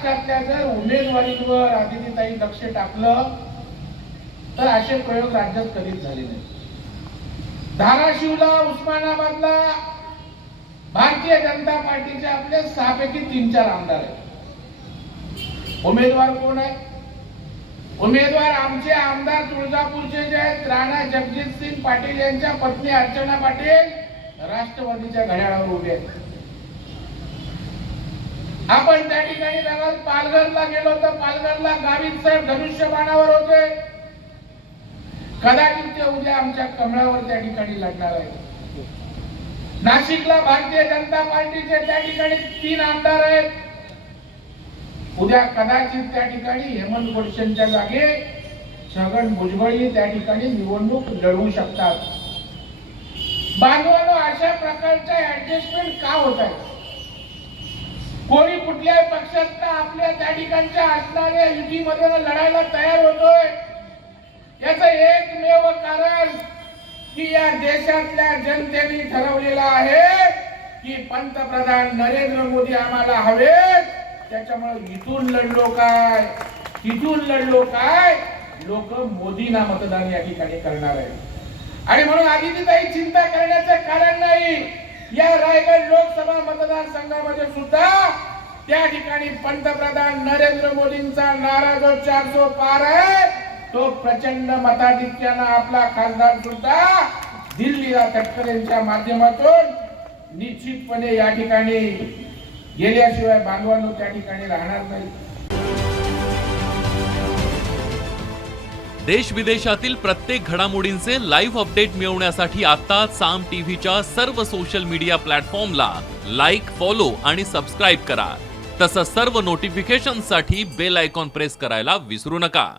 महाराष्ट्रातल्या जर उमेदवारीवर आदितीताई लक्ष टाकलं तर असे प्रयोग राज्यात कधीच झाले नाही. धाराशिवला, उस्मानाबादला भारतीय जनता पार्टीचे आपले 6 पैकी 3-4 आमदार आहेत. उमेदवार कोण आहे? उमेदवार आमचे आमदार तुळजापूरचे जे आहेत राणा जगजितसिंग पाटील यांच्या पत्नी अर्चना पाटील राष्ट्रवादीच्या घड्याळावर उभे आहेत. आपण त्या ठिकाणी बघा, पालघरला गेलो तर पालघरला गावित साहेब धनुष्यबाणावर होते. कदाचित ते उद्या आमच्या कमळावर त्या ठिकाणी लढणार आहे. नाशिकला भारतीय जनता पार्टीचे त्या ठिकाणी 3 आमदार आहेत. उद्या कदाचित त्या ठिकाणी हेमंत गोडसेंच्या जागी छगन भुजबळ त्या ठिकाणी निवडणूक लढवू शकतात. बांधवांनो, अशा प्रकारच्या ऍडजस्टमेंट का होत आहे? कोणी कुठल्याही पक्षात आपल्या त्या ठिकाणच्या असणाऱ्या युतीमध्ये लढायला तयार होतोय. याचं एकमेव कारण की या देशातल्या जनतेने ठरवलेलं आहे की पंतप्रधान नरेंद्र मोदी आम्हाला हवेत. त्याच्यामुळे इथून लढलो काय लोक मोदींना मतदान या ठिकाणी करणार आहे. आणि म्हणून आदितीताई चिंता करण्याचं कारण नाही. या रायगड लोकसभा मतदारसंघामध्ये सुद्धा त्या ठिकाणी पंतप्रधान नरेंद्र मोदींचा नारा जो 400 पार आहे तो प्रचंड मताधिक्याने आपला खासदार सुद्धा दिल्लीला तटकरेंच्या माध्यमातून निश्चितपणे या ठिकाणी गेल्याशिवाय बांधवांनो त्या ठिकाणी राहणार नाही. देश विदेशातील प्रत्येक घडामोडींचे लाईव्ह अपडेट मिळवण्यासाठी आता साम टीव्हीच्या सर्व सोशल मीडिया प्लॅटफॉर्मला लाईक, फॉलो आणि सबस्क्राईब करा. तसंच सर्व नोटिफिकेशनसाठी बेल आयकॉन प्रेस करायला विसरू नका.